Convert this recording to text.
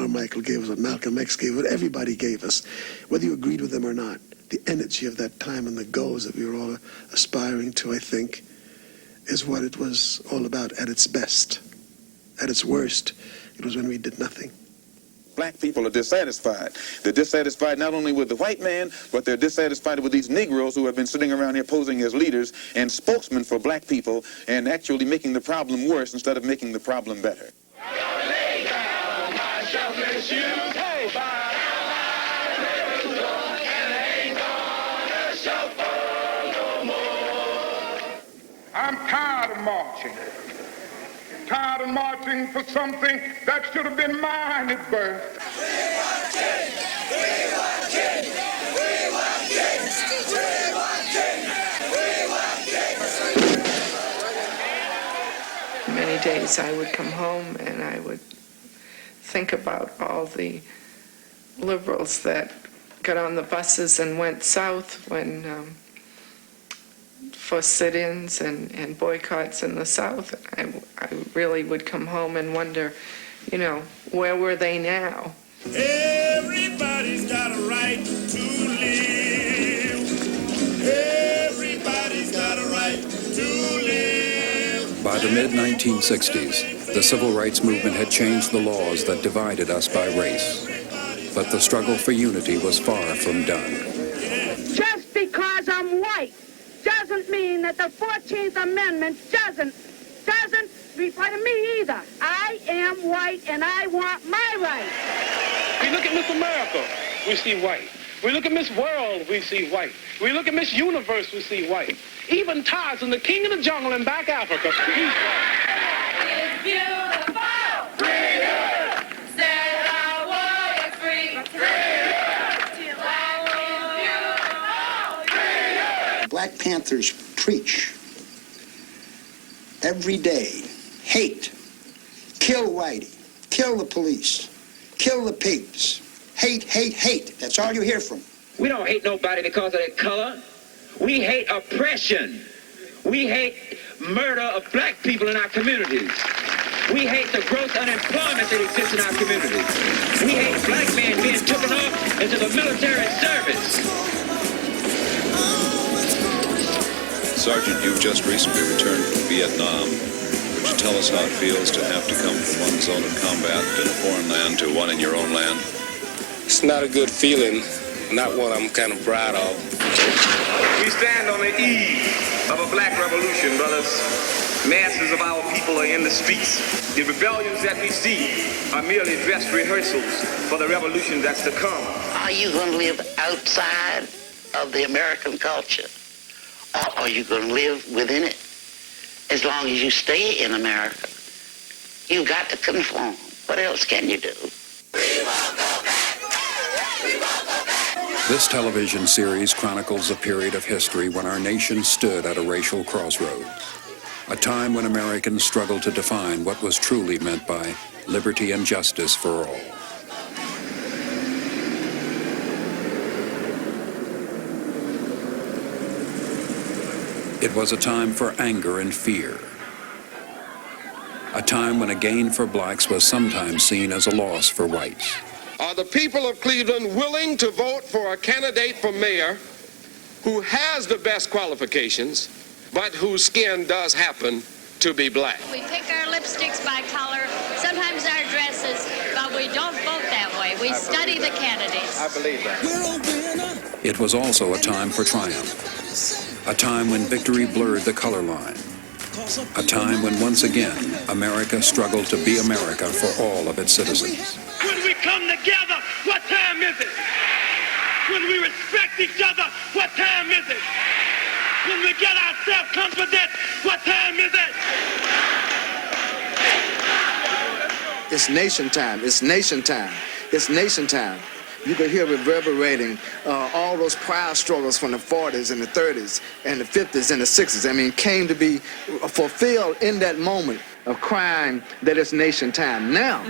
Carmichael gave us, what Malcolm X gave us, what everybody gave us, whether you agreed with them or not. The energy of that time and the goals that we were all aspiring to, I think, is what it was all about at its best. At its worst, it was when we did nothing. Black people are dissatisfied. They're dissatisfied not only with the white man, but they're dissatisfied with these Negroes who have been sitting around here posing as leaders and spokesmen for black people and actually making the problem worse instead of making the problem better. I'm tired of marching. Tired of marching for something that should have been mine at birth. We want change! We want change! We want change! We want change! We want change! Many days I would come home and I would think about all the liberals that got on the buses and went south when for sit-ins and boycotts in the South. I really would come home and wonder, you know, where were they now? Everybody's got a right to live. Everybody's got a right to live. By the mid-1960s, the civil rights movement had changed the laws that divided us by race. But the struggle for unity was far from done. Just because I'm white doesn't mean that the 14th Amendment doesn't reply to me either. I am white and I want my rights. We look at Miss America, we see white. We look at Miss World, we see white. We look at Miss Universe, we see white. Even Tarzan, the king of the jungle in back Africa, he's white. It's beautiful. Freedom. Said our warriors free. Black Panthers preach every day, hate, kill Whitey, kill the police, kill the pigs, hate, hate, hate. That's all you hear from. We don't hate nobody because of their color. We hate oppression. We hate murder of black people in our communities. We hate the gross unemployment that exists in our communities. We hate black men being taken off into the military service. Sergeant, you've just recently returned from Vietnam. Would you tell us how it feels to have to come from one zone of combat in a foreign land to one in your own land? It's not a good feeling, not one I'm kind of proud of. We stand on the eve of a black revolution, brothers. Masses of our people are in the streets. The rebellions that we see are merely dress rehearsals for the revolution that's to come. Are you going to live outside of the American culture? Or are you going to live within it? As long as you stay in America, you've got to conform. What else can you do? This television series chronicles a period of history when our nation stood at a racial crossroads. A time when Americans struggled to define what was truly meant by liberty and justice for all. It was a time for anger and fear. A time when a gain for blacks was sometimes seen as a loss for whites. Are the people of Cleveland willing to vote for a candidate for mayor who has the best qualifications, but whose skin does happen to be black? We pick our lipsticks by color, sometimes our dresses, but we don't vote that way. We study the candidates. I believe that. It was also a time for triumph. A time when victory blurred the color line. A time when once again, America struggled to be America for all of its citizens. When we come together, what time is it? When we respect each other, what time is it? When we get our self-confidence, what time is it? It's nation time. It's nation time. It's nation time. You could hear reverberating all those pride struggles from the 40s and the 30s and the 50s and the 60s. I mean, came to be fulfilled in that moment of crying that it's nation time. Now,